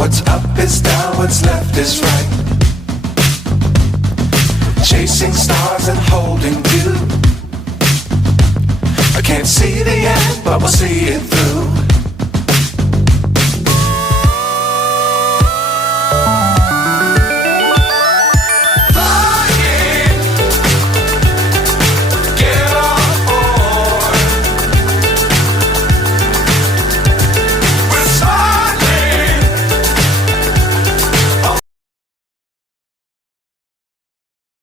What's up is down, what's left is right. Chasing stars and holding you. I can't see the end, but we'll see it through.